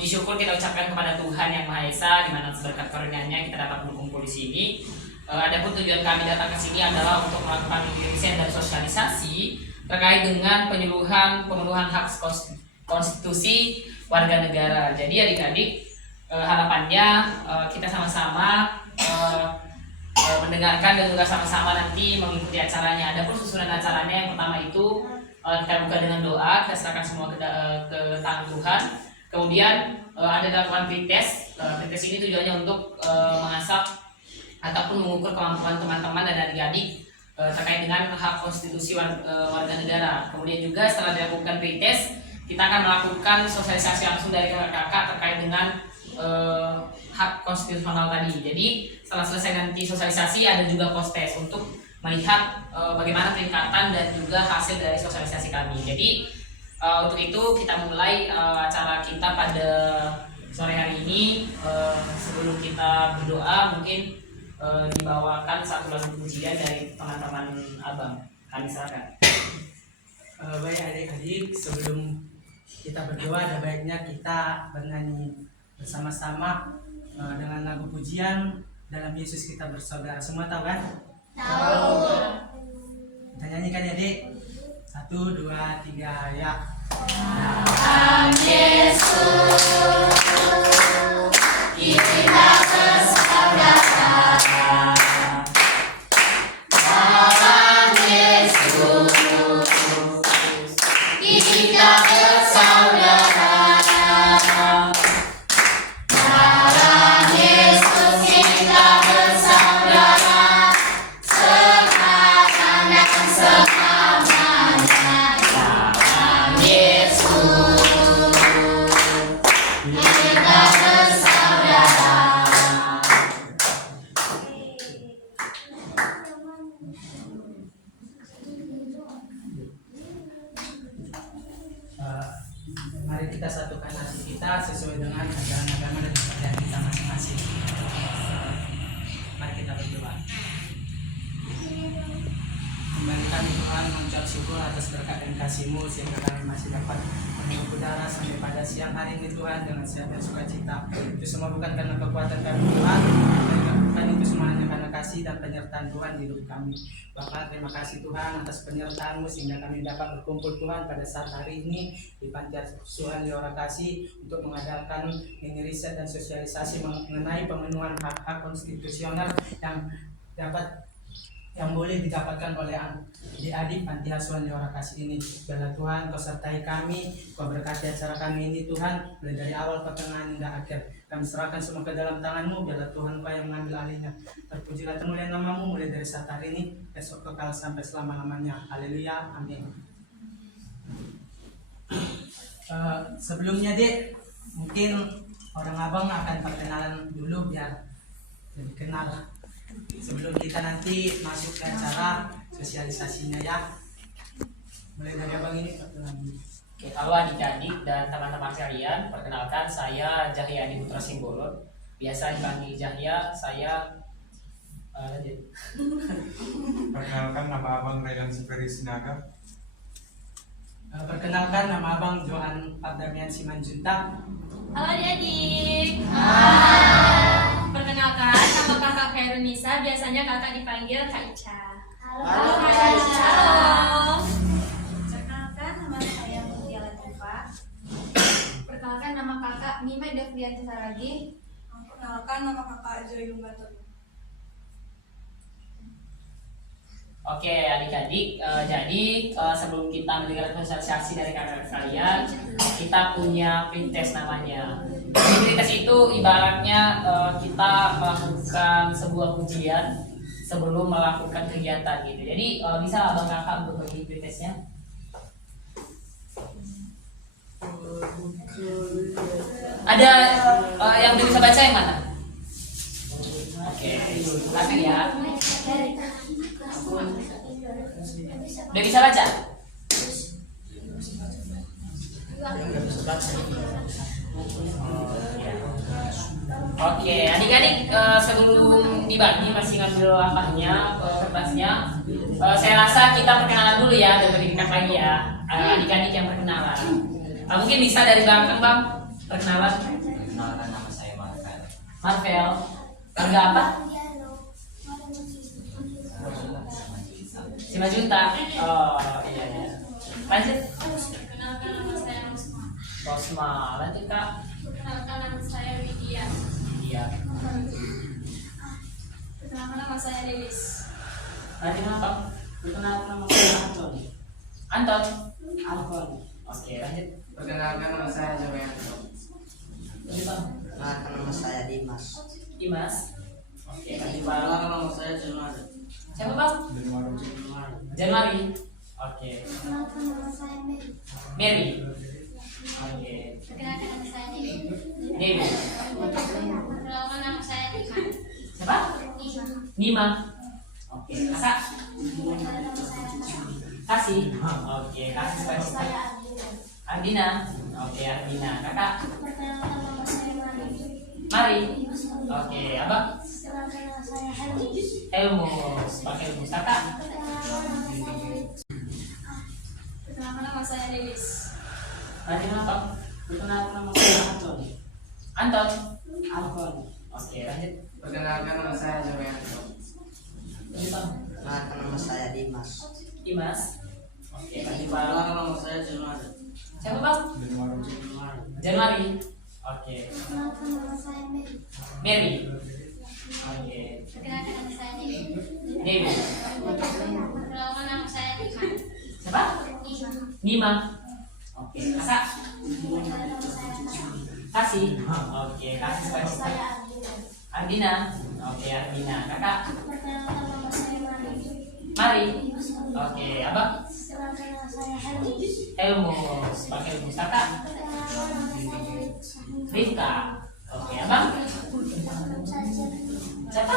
puji syukur kita ucapkan kepada Tuhan Yang Maha Esa, di mana berkat karunia-Nya kita dapat berkumpul di sini. Adapun tujuan kami datang ke sini adalah untuk melakukan riset dan sosialisasi terkait dengan pemenuhan hak konstitusi warga negara. Jadi adik-adik, harapannya kita sama-sama mendengarkan dan juga sama-sama nanti mengikuti acaranya. Adapun susunan acaranya, yang pertama itu kita buka dengan doa, kita serahkan semua ke tangan Tuhan. Kemudian ada dilakukan pretest. Pretest ini tujuannya untuk mengasah ataupun mengukur kemampuan teman-teman dan adik-adik terkait dengan hak konstitusi warga negara. Kemudian juga setelah dilakukan pretest, kita akan melakukan sosialisasi langsung dari kakak-kakak terkait dengan hak konstitusional tadi. Jadi setelah selesai nanti sosialisasi, ada juga post test untuk melihat bagaimana peningkatan dan juga hasil dari sosialisasi kami. Jadi untuk itu kita mulai acara kita pada sore hari ini. Sebelum kita berdoa, mungkin dibawakan satu lagu pujian dari teman-teman abang. Kami serahkan. Baik adik-adik, sebelum kita berdoa, ada baiknya kita bernyanyi bersama-sama dengan lagu pujian Dalam Yesus Kita Bersaudara. Semua tahu kan? Tahu. Kita nyanyikan ya, Dek. 1, 2, 3, ya. Dalam Yesus kita bersaudara. Dalam Yesus kita bersaudara. Dalam Yesus kita bersaudara. Sekarang dan selamanya. Dalam Yesus kita bersaudara. Mari kita satukan hati kita sesuai dengan ajaran agama dan kepercayaan kita masing-masing. Mari kita berdoa. Kembali kami Tuhan mengucap syukur atas berkat dan kasih-Mu sehingga kami masih dapat menghirup udara sampai pada siang hari ini Tuhan dengan sehat dan sukacita. Itu semua bukan karena kekuatan kami Tuhan, bukan itu semua hanya karena kasih dan penyertaan Tuhan di hidup kami. Bapa, terima kasih Tuhan atas penyertaan-Mu sehingga kami dapat berkumpul Tuhan pada saat hari ini di Panti Asuhan Liora Kasih untuk mengadakan ini riset dan sosialisasi mengenai pemenuhan hak-hak konstitusional yang boleh didapatkan oleh adik-adik Panti Asuhan Liora Kasih ini. Biarlah Tuhan Kau sertai kami, Kau berkati acara kami ini Tuhan, mulai dari awal pertengahan hingga akhir. Kami serahkan semua ke dalam tangan-Mu, biarlah Tuhan Kau yang mengambil alihnya. Terpujilah termulia nama-Mu mulai dari saat hari ini, esok kekal sampai selama-lamanya. Haleluya, amin. Sebelumnya Dek, mungkin orang abang akan perkenalan dulu biar lebih kenal sebelum kita nanti masuk ke acara sosialisasinya ya. Mulai dari abang ini perkenalan. Oke, halo adik-adik dan teman-teman sekalian, perkenalkan saya Jahya Adi Putra Simbolon, biasa dipanggil Jahya. Saya lanjut. Perkenalkan, nama abang Raylan Superi Sinaga. Perkenalkan, nama abang Johan Pardamian Simanjuntak. Halo adik-adik. Perkenalkan, nama kakak Khairunisa, biasanya kakak dipanggil Kak Ica. Halo, Kak Ica. Halo. Perkenalkan, nama saya Mutia Latifa. Perkenalkan, nama kakak Mima Devrianti Saragi. Perkenalkan, nama kakak Joy Lumbatur. Oke adik-adik, jadi sebelum kita mendengarkan sosialisasi dari kakak kalian, kita punya pretest namanya. Jadi pretest itu ibaratnya kita melakukan sebuah ujian sebelum melakukan kegiatan gitu. Jadi bisa abang kakak untuk bagi pretestnya? Ada yang bisa baca yang mana? Oke, silakan ya. Udah bisa baca? Oke, adik-adik sebelum dibagi masih ngambil apanya, kertasnya. Saya rasa kita perkenalan dulu ya, dan berikan lagi ya. Adik-adik yang perkenalan. Mungkin bisa dari belakang bang. Perkenalan. Perkenalkan, nama saya Marvel. Marvel. Harga apa? 5 juta. Oh iya ya. Lanjut. Perkenalkan nama saya Rusma. Rosma. Lanjut Kak. Perkenalkan nama saya Widya. Iya. Perkenalkan nama saya Lilis. Lanjut apa? Perkenalkan nama saya Anton. Anton. Anton. Oke lanjut. Perkenalkan nama saya Jawayanto. Lanjut Bang. Perkenalkan, nama saya Dimas. Dimas. Oke lanjut Bang. Perkenalkan nama saya Januari. Siapa Bang? Januari. Oke. Perkenalkan nama saya Mary. Mary. Oke. Perkenalkan nama saya Dewi. Dewi. Perkenalkan nama saya Nima. Siapa? Nima. Oke. Kakak. Perkenalkan nama saya Tasya. Kasih. Oke. Kasih Saya spesial. Ardina. Ardina. Oke Ardina. Kakak. Perkenalkan nama saya Mari. Mari. Oke. Abang. Perkenalkan nama saya Helmi. Elmus. Pakai Elmus. Kakak. Perkenalkan nama saya Lilis. Lanjut apa? Perkenalkan nama saya Anton. Anton. Anton. Oke lanjut. Perkenalkan nama saya Jawayanto. Lanjut Bang. Perkenalkan, nama saya Dimas. Dimas. Oke lanjut Bang. Perkenalkan nama saya Januari. Siapa Bang? Januari. Oke. Perkenalkan nama saya Mary. Mary. Oke. Perkenalkan nama saya Dewi. Dewi. Perkenalkan nama saya Nima. Siapa? Nima. Oke. Kakak. Perkenalkan nama saya Tasya. Kasih. Oke. Kasih spesial. Saya Ardina. Ardina. Oke Ardina. Kakak. Perkenalkan nama saya Mari. Mari. Oke. Abang. Perkenalkan nama saya Helmi. Elmus. Pakai Elmus. Kakak. Perkenalkan nama saya Rifka. Oke. Abang. Siapa?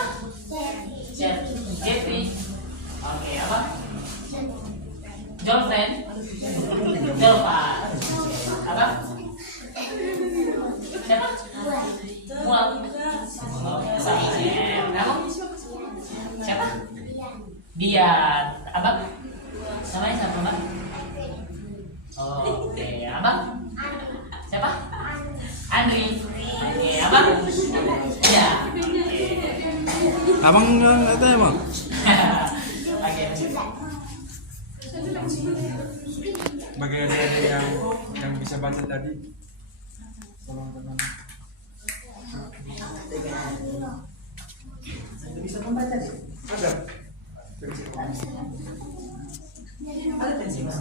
Jeffrey. Oke. Abang. Jolven. Jolvan. Abang. Siapa? Mual. Oke. Kamu? Siapa? Dian. Abang? Namanya siapa Bang? Oke. Abang? Siapa? Andri. Oke. Abang? Iya. Oke. Abang nggak tahu emang? Oke. Bagi adik-adik yang bisa baca tadi, tolong teman. Bisa membaca deh. Ada. Ada pensi Mas.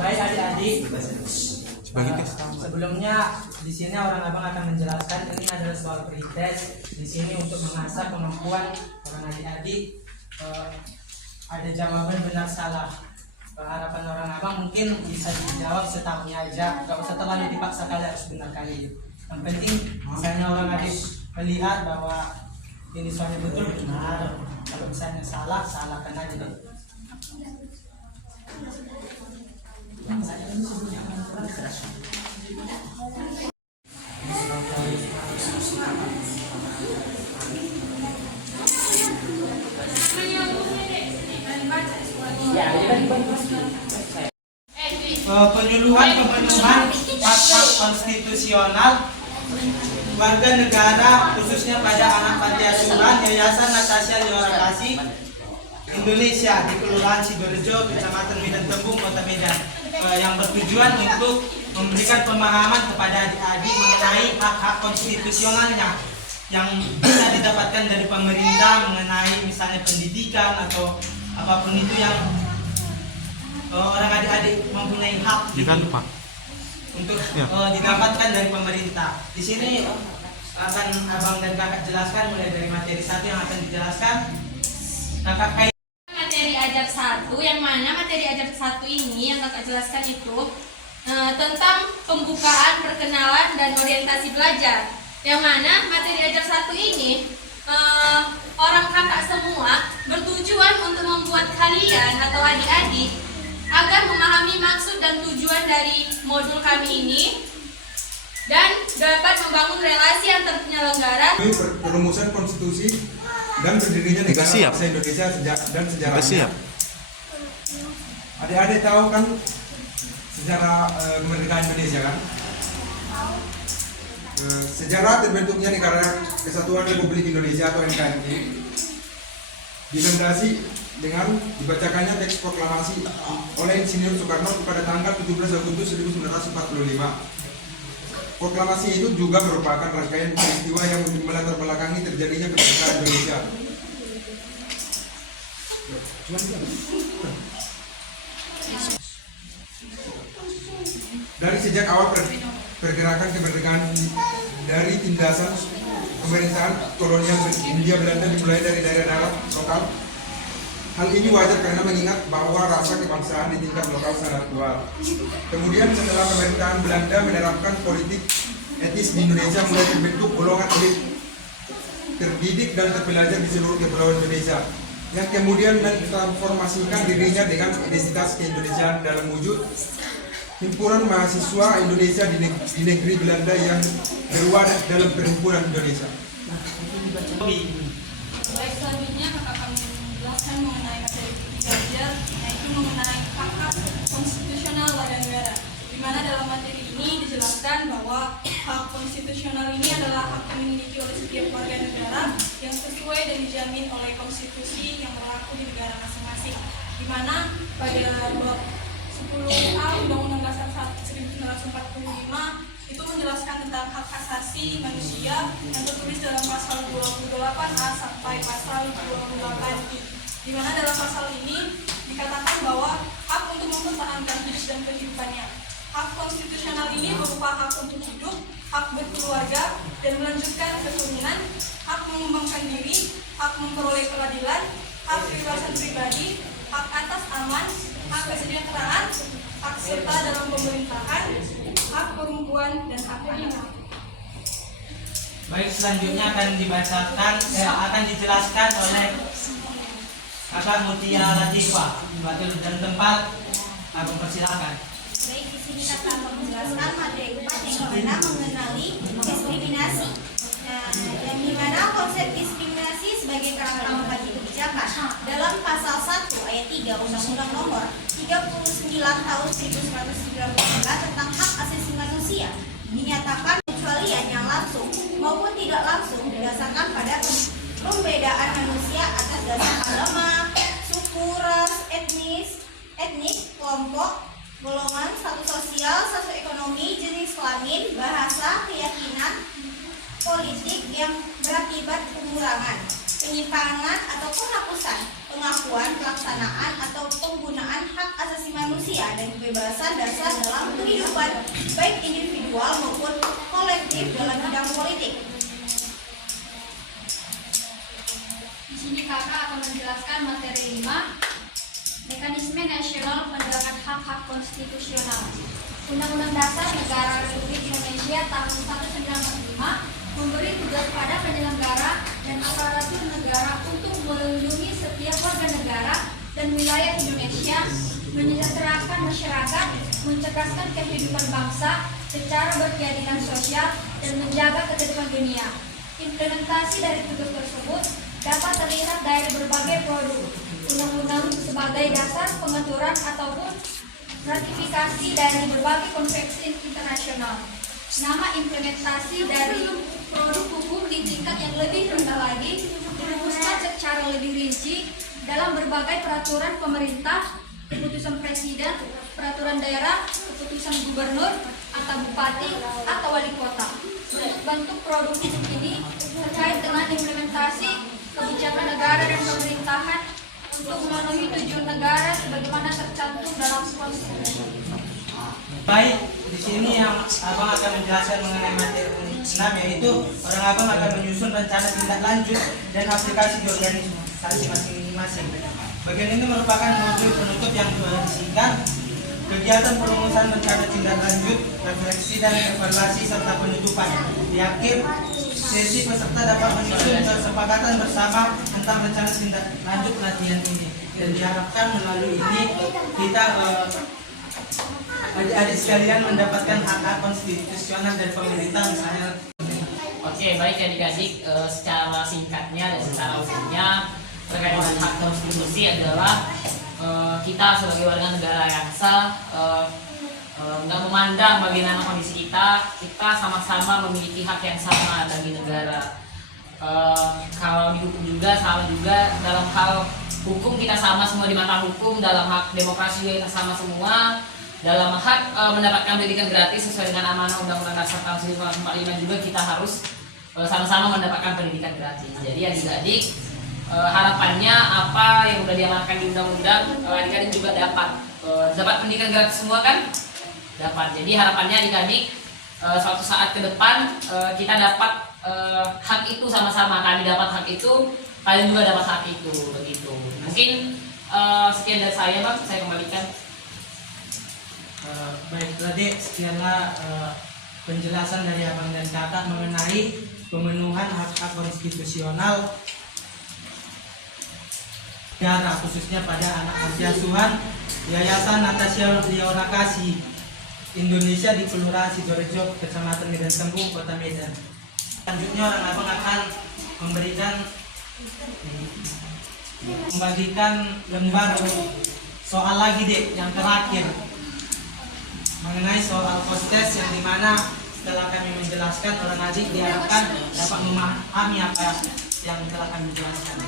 Baik adik-adik, sebelumnya di sini orang abang akan menjelaskan ini adalah soal pretest. Di sini untuk mengasah kemampuan orang adik-adik ada jawaban benar salah. Harapan orang abang mungkin bisa dijawab setahunnya aja, gak usah terlalu dipaksa kali harus benar kali. Yang penting misalnya orang adik melihat bahwa ini soalnya betul benar, kalau misalnya salah salahkan aja deh. Penyuluhan pemenuhan hak-hak konstitusional warga negara khususnya pada anak panti asuhan Yayasan Natasha Liora Kasih Indonesia di Kelurahan Sidorejo, Kecamatan Medan Tembung, Kota Medan, yang bertujuan untuk memberikan pemahaman kepada adik-adik mengenai hak-hak konstitusionalnya yang bisa didapatkan dari pemerintah mengenai misalnya pendidikan atau apapun itu yang orang adik-adik mempunyai hak untuk didapatkan dari pemerintah. Di sini akan abang dan kakak jelaskan mulai dari materi 1 yang akan dijelaskan kakak. Materi ajar 1, yang mana materi ajar 1 ini yang kakak jelaskan itu tentang pembukaan, perkenalan, dan orientasi belajar. Yang mana materi ajar 1 ini orang kakak semua bertujuan untuk membuat kalian atau adik-adik agar memahami maksud dan tujuan dari modul kami ini dan dapat membangun relasi antar penyelenggara. Perumusan konstitusi dan berdirinya negara bangsa Indonesia dan sejarahnya. Adik-adik tahu kan sejarah kemerdekaan Indonesia kan? Sejarah terbentuknya Negara Kesatuan Republik Indonesia atau NKRI dilandasi dengan dibacakannya teks proklamasi oleh Insinyur Soekarno pada tanggal 17 Agustus 1945. Proklamasi itu juga merupakan rangkaian peristiwa yang melatar belakangi terjadinya kemerdekaan Indonesia. Dari sejak awal pergerakan kemerdekaan dari tindasan pemerintahan kolonial Hindia Belanda dimulai dari daerah lokal. Hal ini wajar karena mengingat bahwa rasa kebangsaan di tingkat lokal sangat kuat. Kemudian setelah pemerintahan Belanda menerapkan politik etis di Indonesia, mulai terbentuk golongan elit terdidik dan terpelajar di seluruh kepulauan Indonesia yang kemudian mentransformasikan dirinya dengan identitas keindonesiaan dalam wujud himpunan mahasiswa Indonesia di negeri Belanda yang berwadah dalam perhimpunan Indonesia. Baik, selanjutnya kakak kami menjelaskan mengenai materi belajar, yaitu mengenai hak-hak konstitusional warga negara. Di mana dalam materi ini dijelaskan bahwa hak konstitusional ini adalah hak yang dimiliki oleh setiap warga negara yang sesuai dan dijamin oleh konstitusi yang berlaku di negara masing-masing. Di mana pada bab 10A Undang-Undang Dasar 1945 itu menjelaskan tentang hak asasi manusia yang tertulis dalam pasal 28A sampai pasal 28I, di mana dalam pasal ini dikatakan bahwa hak untuk mempertahankan hidup dan kehidupannya. Hak konstitusional ini berupa hak untuk hidup, hak berkeluarga dan melanjutkan keturunan, hak mengembangkan diri, hak memperoleh peradilan, hak kebebasan pribadi, hak atas aman, hak kesejahteraan, hak serta dalam pemerintahan, hak perempuan, dan hak anak. Baik, selanjutnya akan dijelaskan oleh Kakak Mutia Latifah. Waktu dan tempat, aku persilakan. Baik, di sini kakak akan menjelaskan materi 4 yang mana mengenali diskriminasi. Yang dimana konsep diskriminasi sebagai kerangka membagi kebijakan dalam pasal 1 ayat 3 Undang-Undang Nomor 39 Tahun 1999 tentang hak asasi manusia dinyatakan kecualian yang langsung maupun tidak langsung didasarkan pada perbedaan manusia atas dasar agama, suku, ras, etnis, kelompok, golongan, status sosial, status ekonomi, jenis kelamin, bahasa, keyakinan, politik yang berakibat pengurangan, penyimpangan atau penghapusan, pengakuan, pelaksanaan atau penggunaan hak asasi manusia dan kebebasan dasar dalam kehidupan baik individual maupun kolektif dalam bidang politik. Di sini kakak akan menjelaskan materi 5, Mekanisme Nasional Penegakan Hak-Hak Konstitusional. Undang-Undang Dasar Negara Republik Indonesia tahun 1945 memberi tugas pada penyelenggara dan aparatur negara untuk melindungi setiap warga negara dan wilayah Indonesia, menyejahterakan masyarakat, mencerdaskan kehidupan bangsa secara berkeadilan sosial, dan menjaga ketertiban dunia. Implementasi dari tugas tersebut dapat terlihat dari berbagai produk undang-undang sebagai dasar pengaturan ataupun ratifikasi dari berbagai konvensi internasional. Nama implementasi dari produk hukum di tingkat yang lebih rendah lagi dirumuskan secara lebih rinci dalam berbagai peraturan pemerintah, keputusan presiden, peraturan daerah, keputusan gubernur atau bupati atau wali kota. Bentuk produk hukum ini terkait dengan implementasi kebijakan negara dan pemerintahan untuk memenuhi tujuan negara sebagaimana tercantum dalam konstitusi. Baik, di sini yang abang akan menjelaskan mengenai materi 6, yaitu orang abang akan menyusun rencana tindak lanjut dan aplikasi di organisasi masing-masing. Bagian ini merupakan modul penutup yang berisikan kegiatan perumusan rencana tindak lanjut, refleksi dan evaluasi serta penutupan. Di akhir sesi peserta dapat menyusun kesepakatan bersama tentang rencana tindak lanjut latihan ini. Dan diharapkan melalui ini kita adik-adik sekalian mendapatkan hak konstitusional dari pemerintah misalnya. Oke, baik adik-adik, secara singkatnya dan secara umumnya terkait dengan hak konstitusi adalah kita sebagai warga negara yang sah nggak memandang bagaimana kondisi kita sama-sama memiliki hak yang sama bagi negara. Kalau di hukum juga sama juga, dalam hal hukum kita sama semua di mata hukum, dalam hak demokrasi juga kita sama semua, dalam hak mendapatkan pendidikan gratis sesuai dengan amanah Undang-Undang Dasar tahun 1945 juga kita harus sama-sama mendapatkan pendidikan gratis. Jadi adik-adik, harapannya apa yang sudah diamanatkan di undang-undang, adik-adik juga dapat pendidikan gratis semua kan? Dapat. Jadi harapannya adik-adik suatu saat ke depan kita dapat hak itu sama-sama. Kami dapat hak itu, kalian juga dapat hak itu, begitu. Mungkin sekian dari saya, Bang. Saya kembalikan. Baiklah Dek, sekianlah penjelasan dari abang dan kakak mengenai pemenuhan hak-hak konstitusional negara, khususnya pada anak panti asuhan Yayasan Natasha Leora Kasih Indonesia di Kelurahan Sidorejo, Kecamatan Medan Tembung, Kota Medan. Selanjutnya orang abang akan membagikan lembar soal lagi Dek, yang terakhir mengenai soal postes, yang dimana setelah kami menjelaskan orang adik diharapkan dapat memahami apa yang telah kami jelaskan.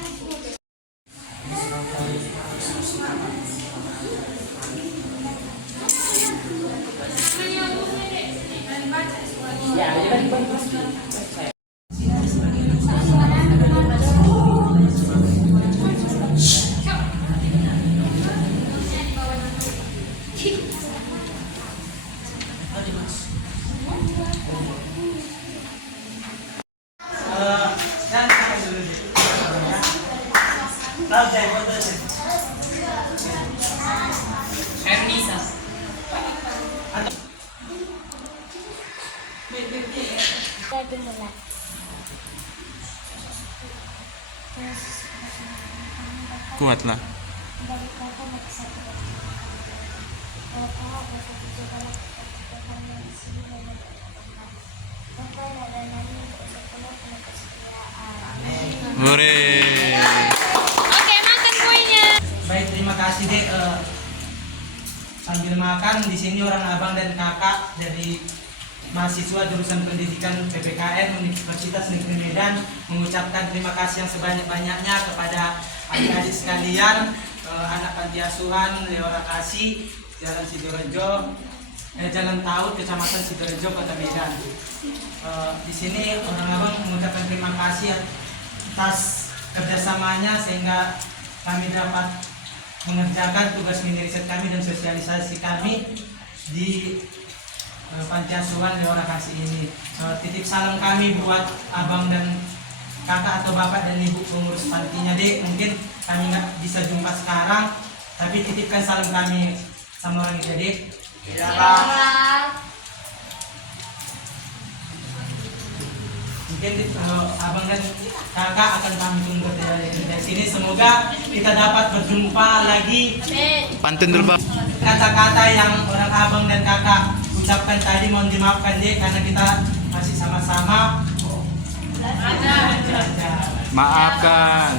Ernisa. Kuatlah. Hore. Baik, terima kasih Dek. Sambil makan di sini orang abang dan kakak dari mahasiswa jurusan pendidikan PPKN Universitas Negeri Medan mengucapkan terima kasih yang sebanyak-banyaknya kepada adik-adik sekalian, anak panti asuhan Leora Kasih, Jalan Sidorejo, Jalan Taut, Kecamatan Sidorejo, Kota Medan. Di sini orang abang mengucapkan terima kasih atas kerjasamanya sehingga kami dapat mengerjakan tugas mini riset kami dan sosialisasi kami di panti asuhan Leora Kasih ini. Titip salam kami buat abang dan kakak atau bapak dan ibu pengurus pantinya Dek. Mungkin kami nggak bisa jumpa sekarang, tapi titipkan salam kami sama orang itu Dek. Ya, mungkin abang dan kakak akan kami tunggu dari sini. Semoga kita dapat berjumpa lagi. Pantun dulu Bang. Kata-kata yang orang abang dan kakak ucapkan tadi mohon dimaafkan Dek, karena kita masih sama-sama Maafkan.